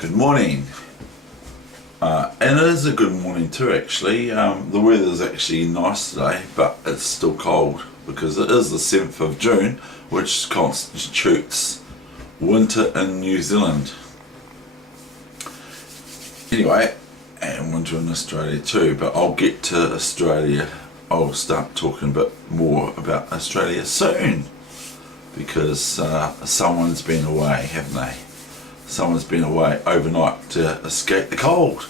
Good morning, and it is a good morning too actually. The weather's actually nice today, but it's still cold because it is the 7th of June, which constitutes winter in New Zealand. Anyway, and winter in Australia too, but I'll get to Australia. I'll start talking a bit more about Australia soon because someone's been away, haven't they? Someone's been away overnight to escape the cold.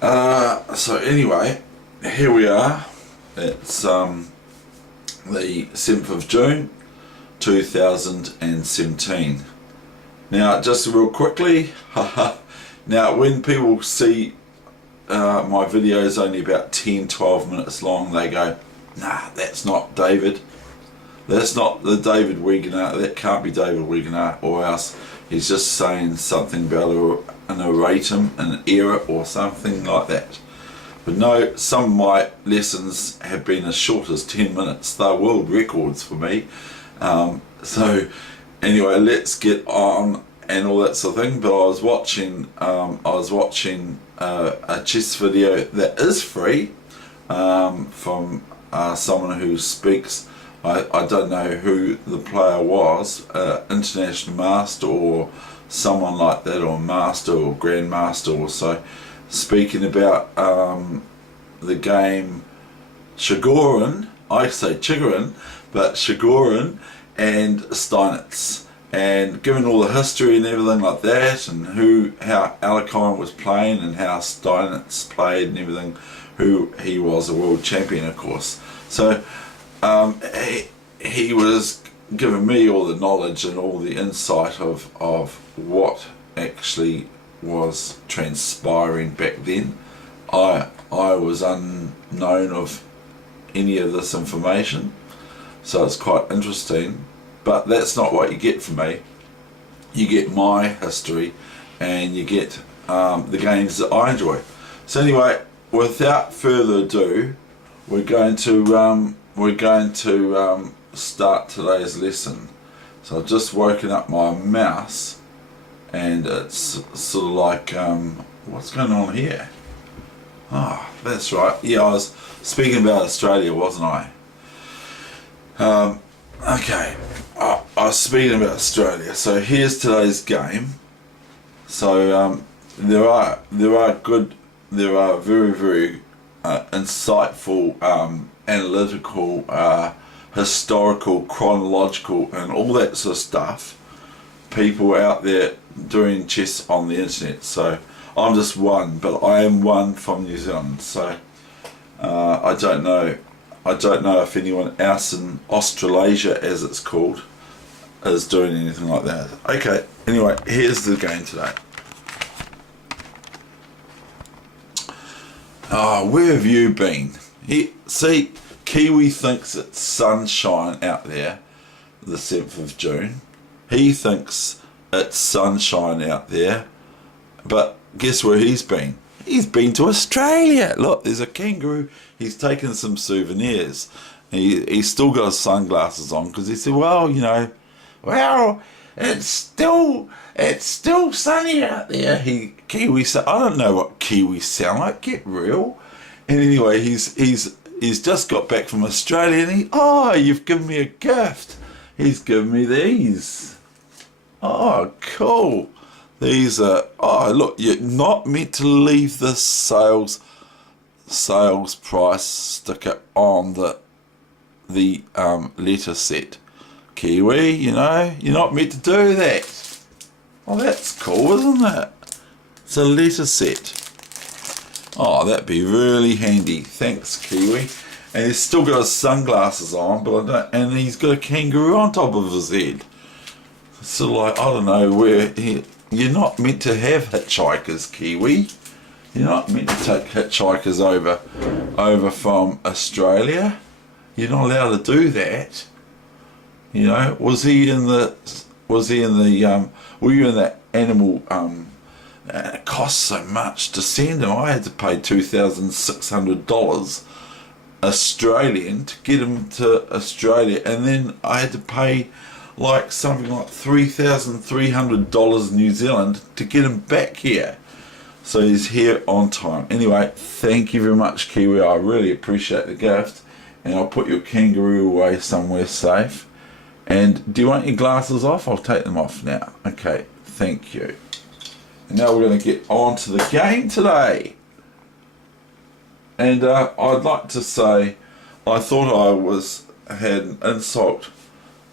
So anyway, here we are. It's the 7th of June 2017. Now just real quickly, now when people see my videos only about 10-12 minutes long, they go, nah, that's not David. That's not the David Weegenaar. That can't be David Weegenaar, or else he's just saying something about an erratum, an error or something like that. But no, some of my lessons have been as short as 10 minutes. They're world records for me. So anyway, let's get on and all that sort of thing. But I was watching a chess video that is free from someone who speaks. I don't know who the player was, international master or someone like that, or master or grandmaster or so, speaking about the game Chigorin, I say Chigorin, but Chigorin and Steinitz, and giving all the history and everything like that, and how Alekine was playing and how Steinitz played and everything, who he was a world champion of course. So he was giving me all the knowledge and all the insight of what actually was transpiring back then. I was unknown of any of this information, so it's quite interesting, but that's not what you get from me. You get my history and you get the games that I enjoy. So anyway, without further ado, we're going to start today's lesson. So I've just woken up my mouse and it's sort of like, what's going on here? Oh, that's right. Yeah, I was speaking about Australia, wasn't I? Okay, I was speaking about Australia. So here's today's game. So there are very, very insightful, analytical, historical, chronological and all that sort of stuff people out there doing chess on the internet. So I'm just one, but I am one from New Zealand, so I don't know if anyone else in Australasia, as it's called, is doing anything like that. Okay, anyway, here's the game today. Where have you been? See, Kiwi thinks it's sunshine out there the 7th of June. He thinks it's sunshine out there, but guess where he's been? He's been to Australia. Look, there's a kangaroo. He's taken some souvenirs. He's still got his sunglasses on because he said, well, you know, well, it's still sunny out there. Kiwi said, I don't know what Kiwis sound like. Get real. And anyway, he's just got back from Australia, and you've given me a gift. He's given me these. Oh, cool. These are, look, you're not meant to leave the sales price sticker on the letter set. Kiwi, you know, you're not meant to do that. Oh, that's cool, isn't it? It's a letter set. Oh, that'd be really handy. Thanks, Kiwi. And he's still got his sunglasses on, but and he's got a kangaroo on top of his head. It's sort of like, I don't know you're not meant to have hitchhikers, Kiwi. You're not meant to take hitchhikers over from Australia. You're not allowed to do that. You know, were you in the animal, it costs so much to send him. I had to pay $2,600 Australian to get him to Australia, and then I had to pay like something like $3,300 New Zealand to get him back here. So he's here on time. Anyway, thank you very much, Kiwi. I really appreciate the gift. And I'll put your kangaroo away somewhere safe. And do you want your glasses off? I'll take them off now. Okay, thank you. And now we're going to get on to the game today. And I'd like to say, I thought I had an insult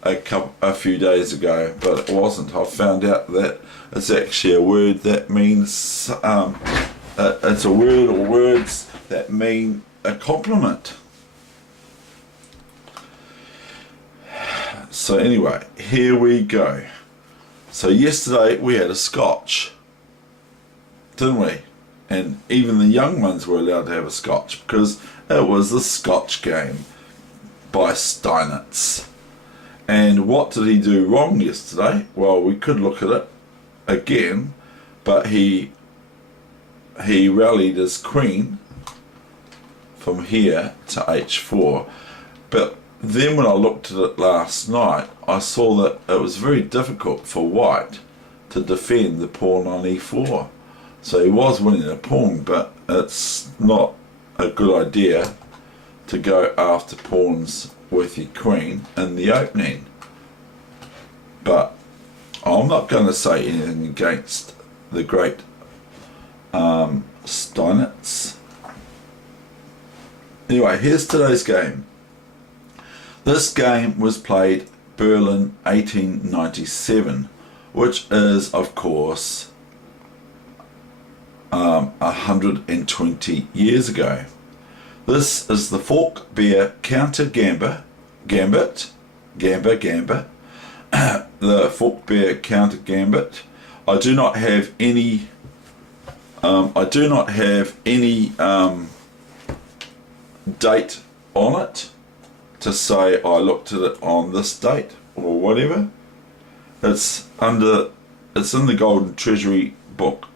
a few days ago, but it wasn't. I found out that it's actually a word that means, it's a word or words that mean a compliment. So anyway, here we go. So yesterday we had a scotch, didn't we? And even the young ones were allowed to have a scotch because it was the Scotch game by Steinitz. And what did he do wrong yesterday? Well, we could look at it again, but he rallied his queen from here to h4. But then when I looked at it last night, I saw that it was very difficult for white to defend the pawn on e4. So he was winning a pawn, but it's not a good idea to go after pawns with your queen in the opening. But I'm not going to say anything against the great Steinitz. Anyway, here's today's game. This game was played Berlin 1897, which is, of course, 120 years ago. This is the Falkbeer counter gambit, the Falkbeer counter gambit. I do not have any date on it to say I looked at it on this date or whatever. It's in the Golden Treasury book,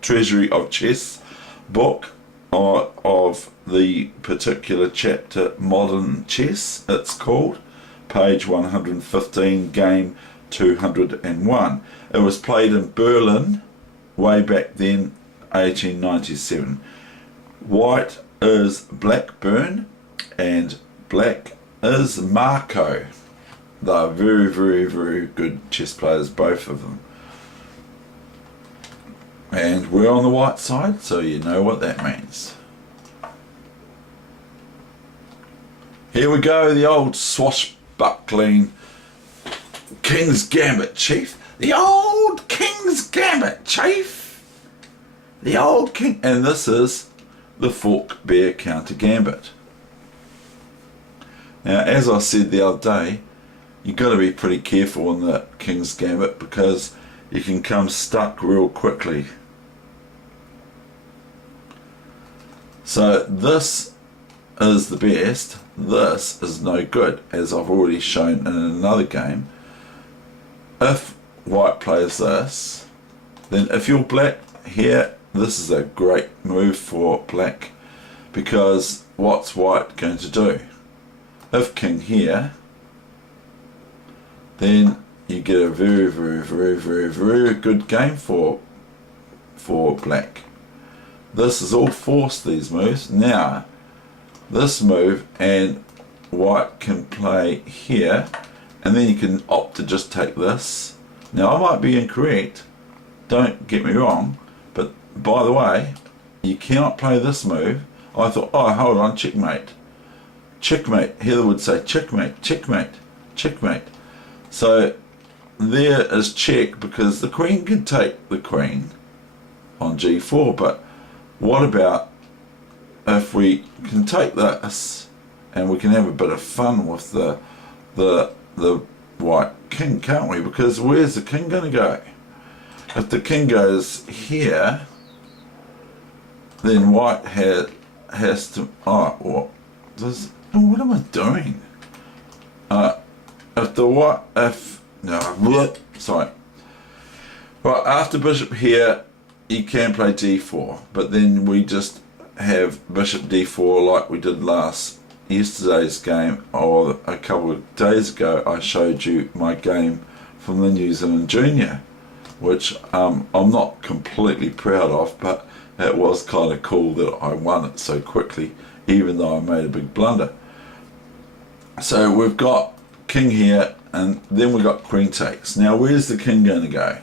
Treasury of Chess book of the particular chapter, Modern Chess it's called, page 115, game 201. It was played in Berlin way back then, 1897. White is Blackburn and black is Marco. They're very, very, very good chess players, both of them. And we're on the white side, so you know what that means. Here we go, the old swashbuckling King's Gambit, Chief. The old King's Gambit, Chief. The old King. And this is the Falkbeer counter gambit. Now, as I said the other day, you've got to be pretty careful on the King's Gambit because you can come stuck real quickly. So this is the best, this is no good, as I've already shown in another game. If white plays this, then if you're black here, this is a great move for black, because what's white going to do? If king here, then you get a very, very, very, very, very good game for black. This is all forced, these moves. Now, this move, and white can play here, and then you can opt to just take this. Now, I might be incorrect, don't get me wrong, but by the way, you cannot play this move. I thought, oh, hold on, checkmate. Checkmate. Heather would say checkmate, checkmate, checkmate. So there is check, because the queen can take the queen on g4, but what about if we can take this and we can have a bit of fun with the white king, can't we? Because where's the king going to go? If the king goes here, then white has to, what am I doing? Right, after bishop here, you can play d4, but then we just have bishop d4 like we did last yesterday's game, or a couple of days ago, I showed you my game from the New Zealand Junior, which I'm not completely proud of, but it was kind of cool that I won it so quickly, even though I made a big blunder. So we've got king here, and then we've got queen takes. Now where's the king going to go?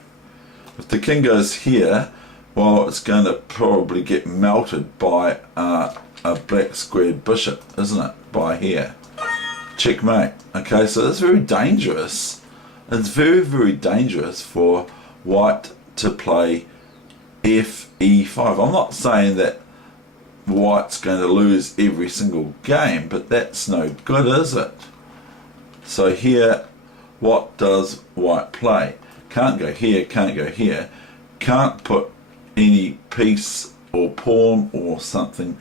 If the king goes here, well, it's going to probably get melted by a black squared bishop, isn't it? By here. Checkmate. Okay, so that's very dangerous. It's very, very dangerous for white to play FE5. I'm not saying that white's going to lose every single game, but that's no good, is it? So here, what does white play? Can't go here, can't go here, can't put any piece or pawn or something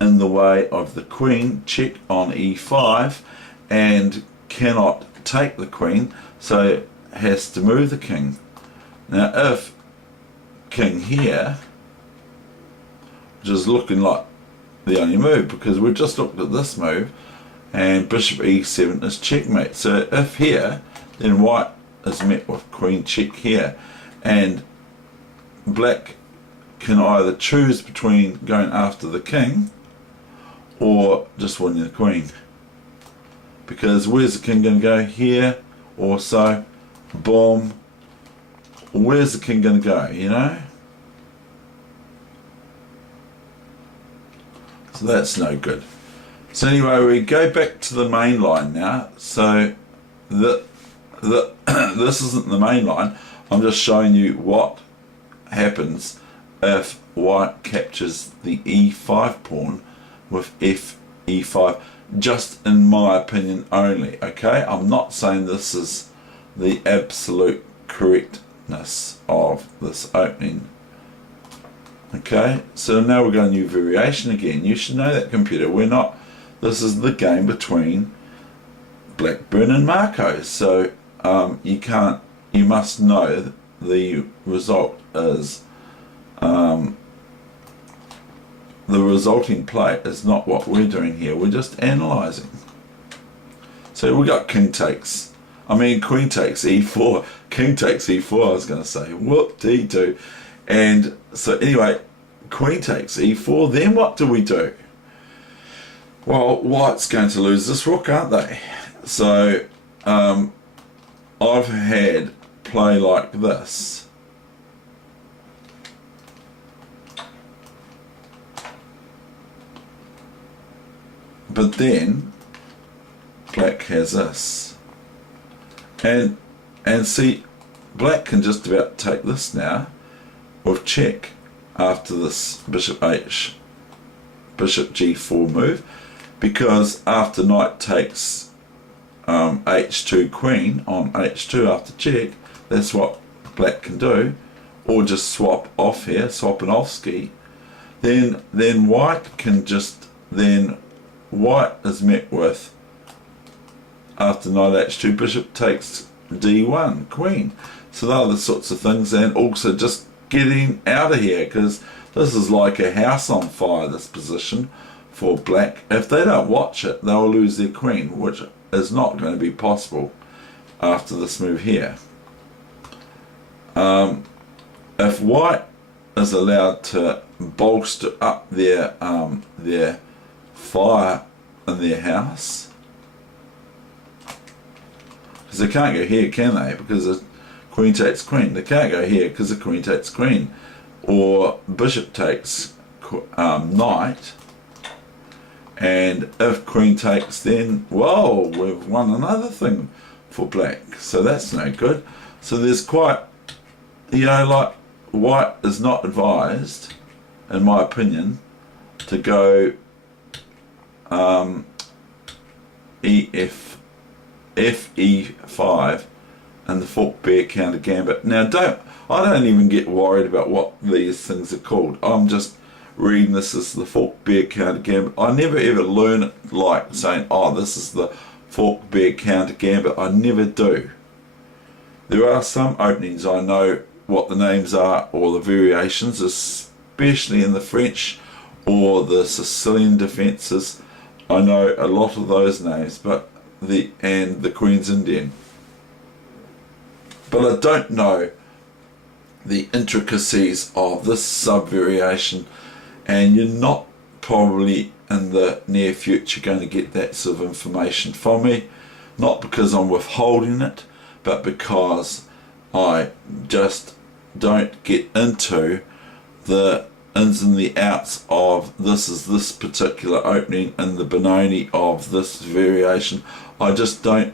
in the way of the queen. Check on E5, and cannot take the queen, so has to move the king. Now if king here, which is looking like the only move, because we've just looked at this move, and bishop E7 is checkmate. So if here, then white is met with queen check here, and black can either choose between going after the king or just winning the queen, because where's the king going to go? Here or so. Boom. Where's the king going to go, you know? So that's no good. So anyway, we go back to the main line now. So this isn't the main line. I'm just showing you what happens if white captures the E5 pawn with FE5, just in my opinion only. Okay, I'm not saying this is the absolute correctness of this opening. Okay, so now we've got a new variation again. You should know that, computer. We're not, this is the game between Blackburn and Marco. So you must know the result is, the resulting play is not what we're doing here. We're just analysing. So we got king takes, queen takes E4, king takes E4, I was going to say, whoop, D2. And so anyway, queen takes E4, then what do we do? Well, white's going to lose this rook, aren't they? So I've had play like this. But then black has this. And see, black can just about take this now with check after this bishop G4 move, because after knight takes H2 queen on H2 after check, that's what black can do, or just swap off here, swap an off ski. Then white can just, then white is met with, after knight H2, bishop takes D1 queen. So they're the sorts of things, and also just getting out of here, because this is like a house on fire, this position for black. If they don't watch it, they'll lose their queen, which is not going to be possible after this move here. If white is allowed to bolster up their fire in their house, because they can't go here, can they? Because the queen takes queen. They can't go here because the queen takes queen, or bishop takes knight. And if queen takes, then whoa, we've won another thing for black. So that's no good. So there's quite, like, white is not advised, in my opinion, to go FE5 and the Falkbeer counter gambit. Now I don't even get worried about what these things are called. I'm just reading this as the Falkbeer counter gambit. I never ever learn it like saying, oh, this is the Falkbeer counter gambit. I never do. There are some openings I know what the names are, or the variations, especially in the French or the Sicilian defences. I know a lot of those names, and the Queen's Indian. But I don't know the intricacies of this sub-variation, and you're not probably in the near future going to get that sort of information from me, not because I'm withholding it, but because I just don't get into the ins and the outs of this is this particular opening and the Benoni of this variation. I just don't,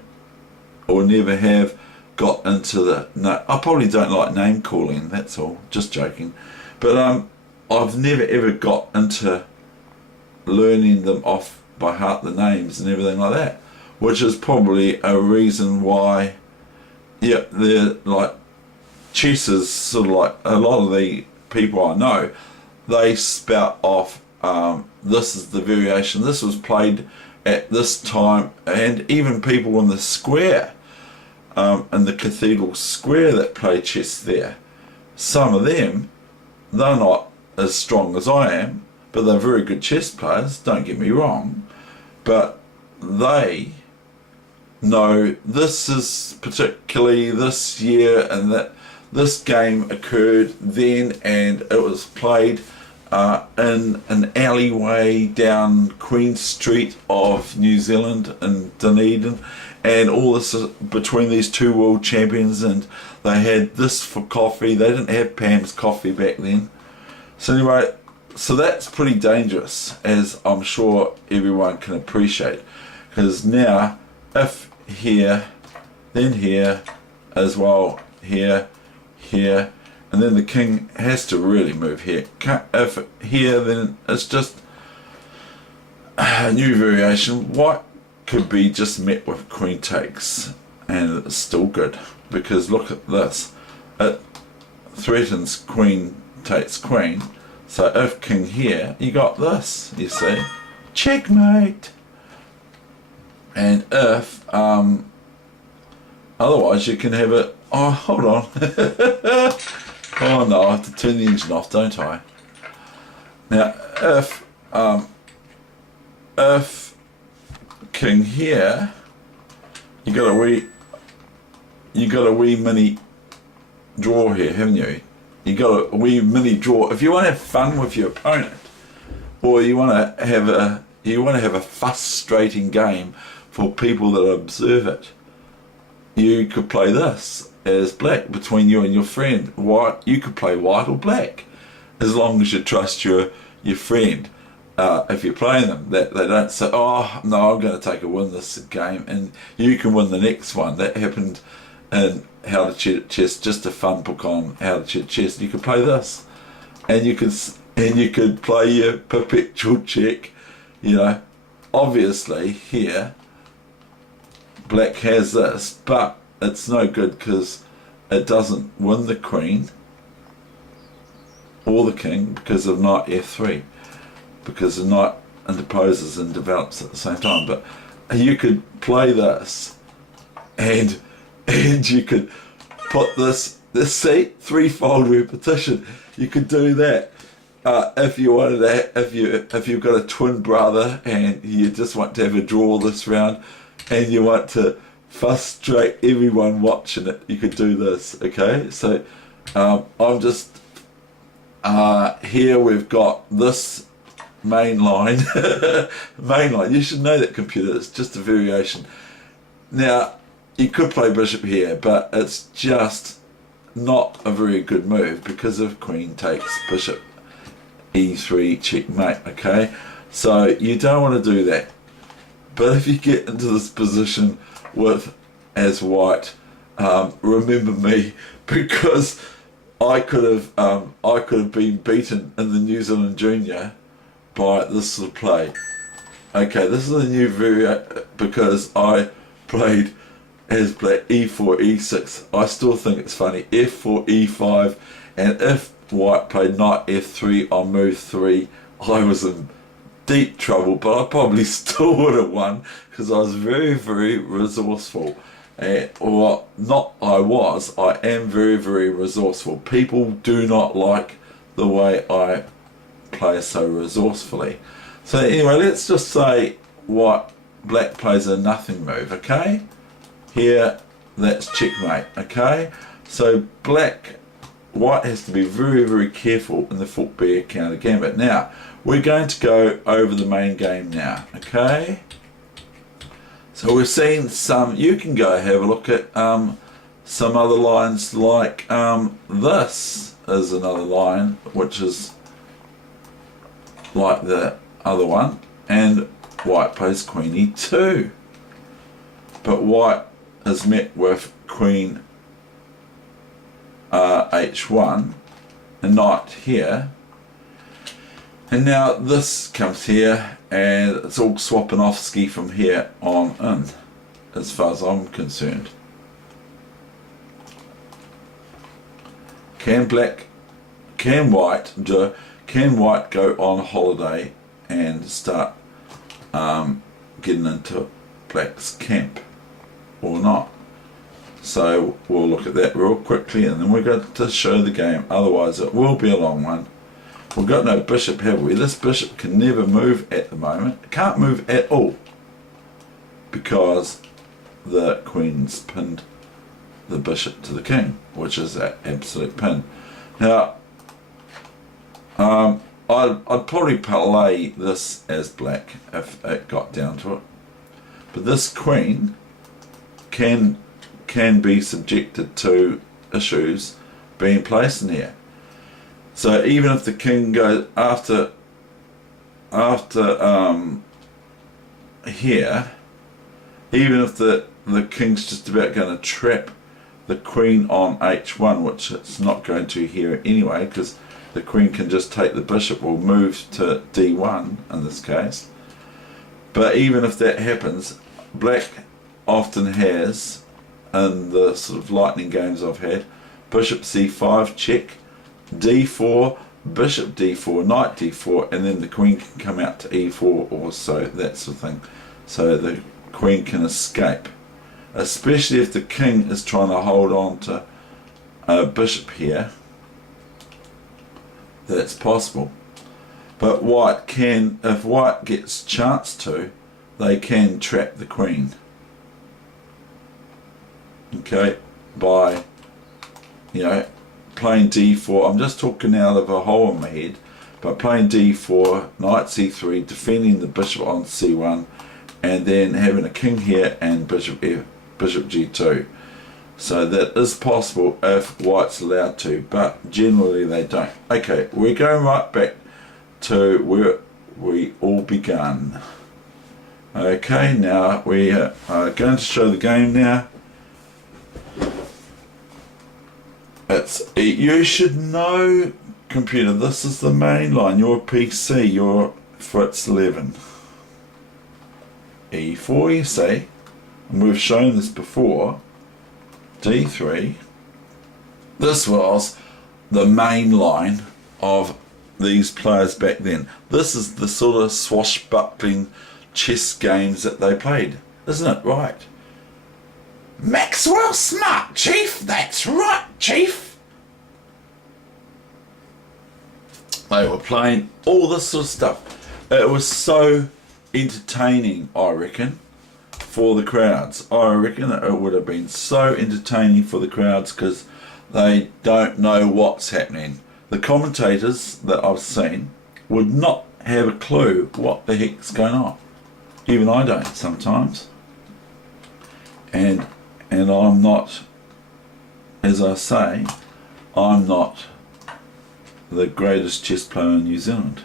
or never have, got into the, no, I probably don't like name calling, that's all, just joking, but I've never ever got into learning them off by heart, the names and everything like that, which is probably a reason why, yeah, they're like, chess is sort of like a lot of the people I know, they spout off, this is the variation, this was played at this time, and even people in the square, in the cathedral square that play chess there, some of them, they're not as strong as I am, but they're very good chess players, don't get me wrong, but they know this is particularly this year, and that this game occurred then, and it was played in an alleyway down Queen Street of New Zealand in Dunedin, and all this between these two world champions, and they had this for coffee. They didn't have Pam's coffee back then. So anyway, so that's pretty dangerous, as I'm sure everyone can appreciate, because now if here, then here as well, here, here, and then the king has to really move here. If here, then it's just a new variation. White could be just met with queen takes, and it's still good, because look at this, it threatens queen takes queen. So if king here, you got this, you see, checkmate. And if otherwise you can have it, oh hold on, oh no, I have to turn the engine off, don't I? Now if king here, you got a wee mini draw here, haven't you? You got a wee mini draw. If you want to have fun with your opponent, or you want to have a frustrating game for people that observe it, you could play this as black between you and your friend. White, you could play white or black, as long as you trust your friend. If you're playing them, that they don't say, oh no, I'm going to take a win this game, and you can win the next one. That happened in How to Cheat at Chess, just a fun book on how to cheat at chess. You could play this, and you could play your perpetual check. You know, obviously here black has this, but it's no good because it doesn't win the queen or the king because of knight f3, because the knight interposes and develops at the same time. But you could play this, and you could put this see, threefold repetition. You could do that if you wanted that. If you've got a twin brother and you just want to have a draw this round, and you want to frustrate everyone watching it, you could do this. Okay, so I'm just here. We've got this main line. Main line. You should know that, computer. It's just a variation. Now you could play bishop here, but it's just not a very good move because of queen takes bishop e3 checkmate. Okay, so you don't want to do that. But if you get into this position with as white, remember me, because I could have been beaten in the New Zealand Junior by this sort of play. Okay, this is a new because I played as black e4 e6. I still think it's funny, f4 e5, and if white played knight f3 on move 3, I was in deep trouble, but I probably still would have won because I was very, very resourceful. I am very, very resourceful. People do not like the way I play so resourcefully. So anyway, let's just say black plays a nothing move, okay? Here, that's checkmate, okay? So white has to be very, very careful in the Falkbeer counter gambit. Now, we're going to go over the main game now, okay? So we've seen some, you can go have a look at some other lines like this is another line which is like the other one, and white plays queen e2, but white is met with queen h1 and knight here, and now this comes here and it's all swapping off ski from here on in as far as I'm concerned. Can white go on holiday and start getting into black's camp or not? So we'll look at that real quickly and then we're going to show the game, otherwise it will be a long one. We've got no bishop, have we? This bishop can never move at the moment. It can't move at all because the queen's pinned the bishop to the king, which is an absolute pin. Now, I'd probably play this as black if it got down to it. But this queen can be subjected to issues being placed in here. So even if the king goes after here, even if the king's just about going to trap the queen on h1, which it's not going to here anyway, because the queen can just take the bishop or move to d1 in this case. But even if that happens, black often has, in the sort of lightning games I've had, bishop c5 check, d4, bishop d4, knight d4, and then the queen can come out to e4 or so, that sort of thing. So the queen can escape, especially if the king is trying to hold on to a bishop here. That's possible. But white can, if white gets chance to, they can trap the queen. Okay, by, you know, playing d4, I'm just talking out of a hole in my head, but playing d4, knight c3, defending the bishop on c1, and then having a king here and bishop g2. So that is possible if white's allowed to, but generally they don't. Okay, we're going right back to where we all began. Okay, now we are going to show the game now. You should know, computer, this is the main line, your PC, your Fritz 11. E4, you see, and we've shown this before, D3. This was the main line of these players back then. This is the sort of swashbuckling chess games that they played, isn't it? Right. Maxwell Smart, Chief. That's right, Chief. They were playing all this sort of stuff. It was so entertaining, I reckon, for the crowds. I reckon it would have been so entertaining for the crowds because they don't know what's happening. The commentators that I've seen would not have a clue what the heck's going on. Even I don't sometimes. And I'm not, as I say, I'm not the greatest chess player in New Zealand.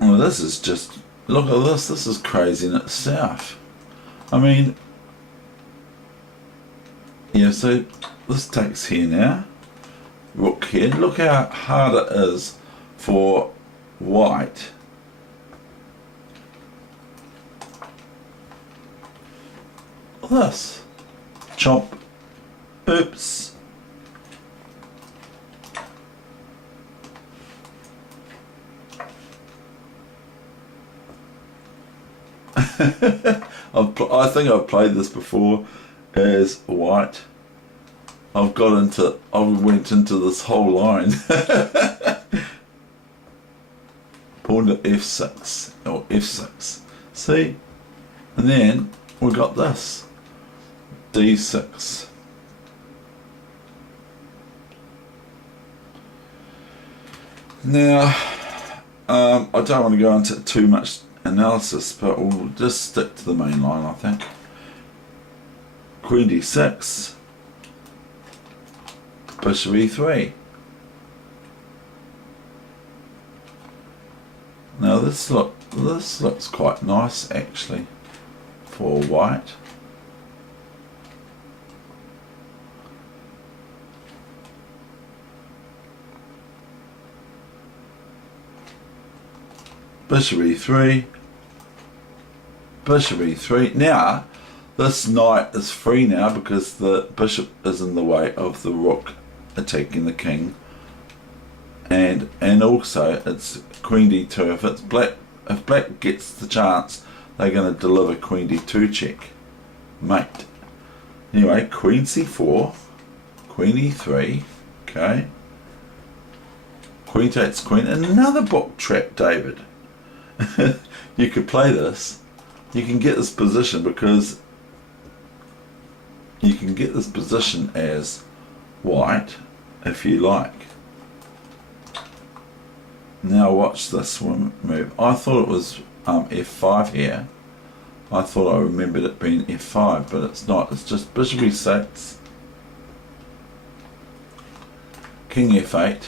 Well, this is just, look at this is crazy in itself. I mean, yeah, so this takes here now, rook here, look how hard it is for white this. Chop. Oops. I think I've played this before as white. I went into this whole line. Pawn to f6 or f6. See, and then we got this d6. Now, I don't want to go into too much analysis, but we'll just stick to the main line, I think. Queen d6, bishop e3. Now this looks quite nice actually for white. Bishop e3, bishop e3. Now this knight is free now because the bishop is in the way of the rook attacking the king, and also it's queen d2. If it's black, if black gets the chance, they're going to deliver queen d2 check, mate. Anyway, queen c4, queen e3, okay. Queen takes queen. Another book trap, David. You could play this. You can get this position because you can get this position as white if you like. Now watch this one move. I thought it was f5 here. I thought I remembered it being f5, but it's not. It's just bishop e6, king f8,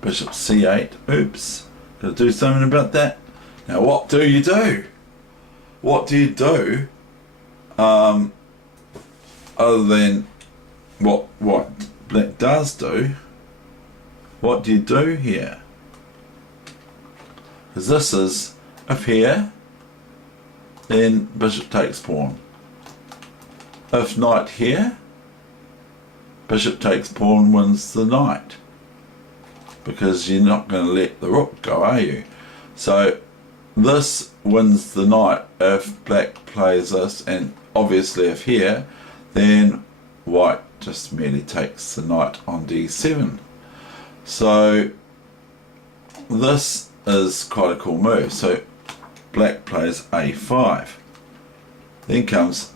bishop c8. Oops, gotta do something about that. Now what do you do? What do you do other than what black does do? What do you do here? Because this is, if here, then bishop takes pawn. If knight here, bishop takes pawn wins the knight. Because you're not going to let the rook go, are you? So this wins the knight if black plays this, and obviously if here, then white just merely takes the knight on d7. So this is quite a cool move. So black plays a5. Then comes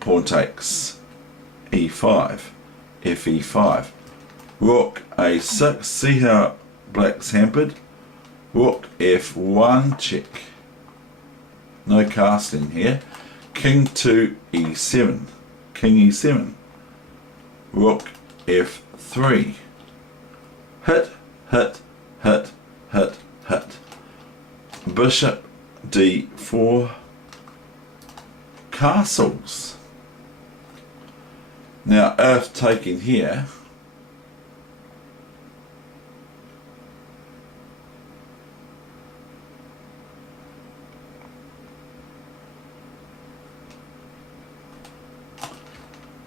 pawn takes e5, fe5. Rook a6. See how black's hampered? Rook f1 check. No casting here. King to e7. King e7. Rook f3. Hit, hit, hit, hit, hit. Bishop d4. Castles. Now if taken here,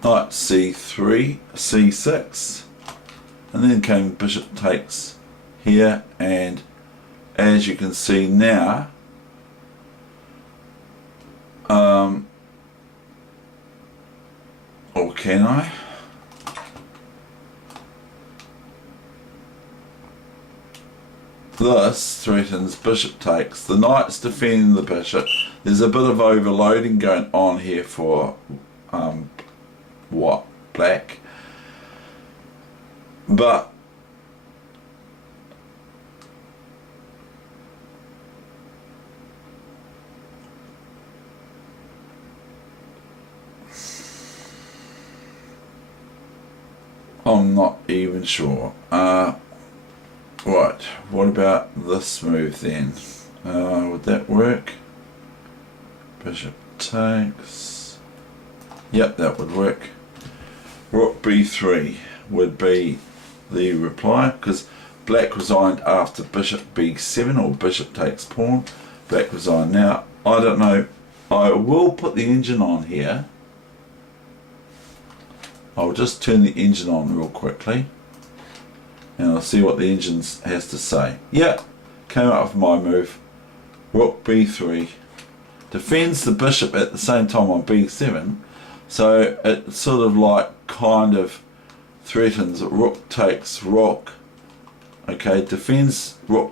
knight c3, c6, and then came bishop takes here, and as you can see now, or can I? This threatens bishop takes. The knight's defending the bishop. There's a bit of overloading going on here for black, but I'm not even sure. Right, what about this move then? Would that work? Bishop takes. Yep, that would work. Rook b3 would be the reply, because black resigned after bishop b7, or bishop takes pawn. Black resigned. Now, I don't know. I will put the engine on here. I'll just turn the engine on real quickly, and I'll see what the engine has to say. Yeah, came up with my move. Rook b3 defends the bishop at the same time on b7, so it sort of like kind of threatens rook takes rook, okay, defends rook,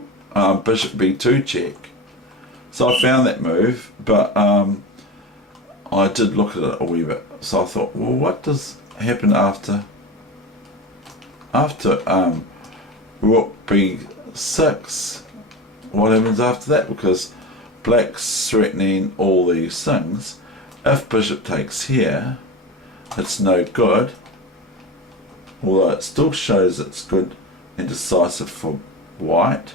bishop b2 check. So I found that move, but I did look at it a wee bit, so I thought, well, what does happen after rook b6? What happens after that? Because black's threatening all these things. If bishop takes here, it's no good, although it still shows it's good and decisive for white.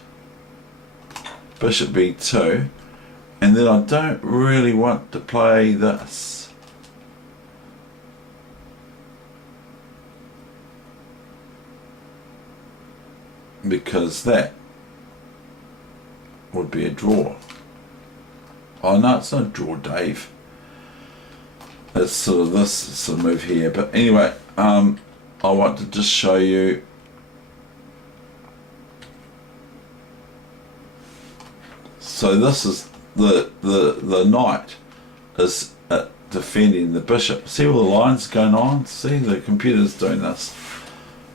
Bishop b2, and then I don't really want to play this. Because that would be a draw. Oh no, it's not a draw, Dave. It's sort of this sort of move here. But anyway, I want to just show you. So this is the knight is defending the bishop. See all the lines going on? See, the computer's doing this.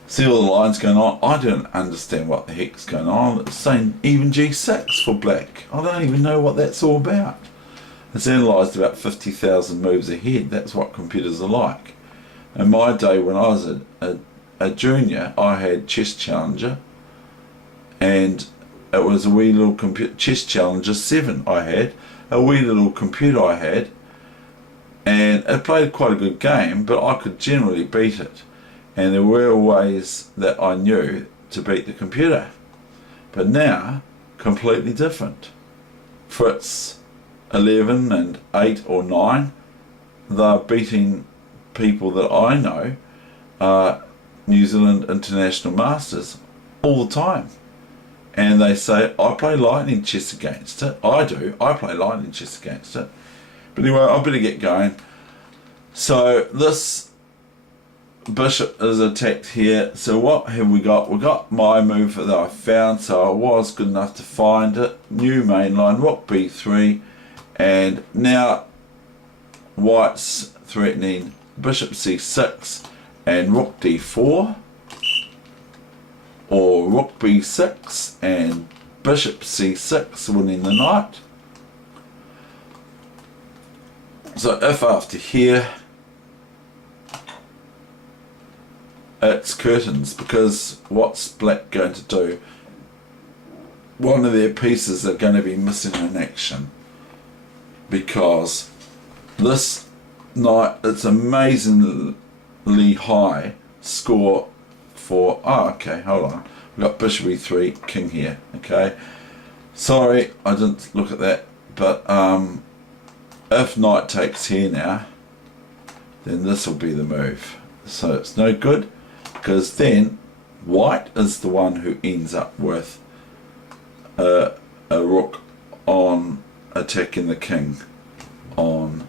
See all the lines going on? I don't understand what the heck's going on. It's saying even g6 for black. I don't even know what that's all about. It's analysed about 50,000 moves ahead. That's what computers are like. In my day when I was a junior, I had Chess Challenger, and it was a wee little computer, Chess Challenger 7 I had, a wee little computer I had, and it played quite a good game, but I could generally beat it. And there were ways that I knew to beat the computer. But now, completely different. Fritz 11 and 8 or 9, they're beating people that I know, New Zealand International Masters, all the time. And they say, I play lightning chess against it. I do. I play lightning chess against it. But anyway, I better get going. So this bishop is attacked here. So what have we got? We got my move that I found, so I was good enough to find it. New main line, rook b3, and now white's threatening bishop c6 and rook d4, or rook b6 and bishop c6 winning the knight. So if after here, it's curtains, because what's black going to do? One of their pieces are going to be missing in action, because this knight, it's amazingly high score for, oh okay, hold on, we've got bishop e3, king here, okay, sorry I didn't look at that, but if knight takes here now, then this will be the move. So it's no good, because then white is the one who ends up with a rook on attacking the king on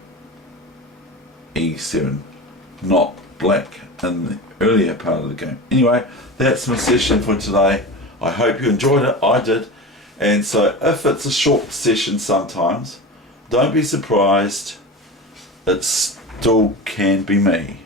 e7, not black in the earlier part of the game. Anyway, that's my session for today. I hope you enjoyed it. I did. And so if it's a short session sometimes, don't be surprised, it still can be me.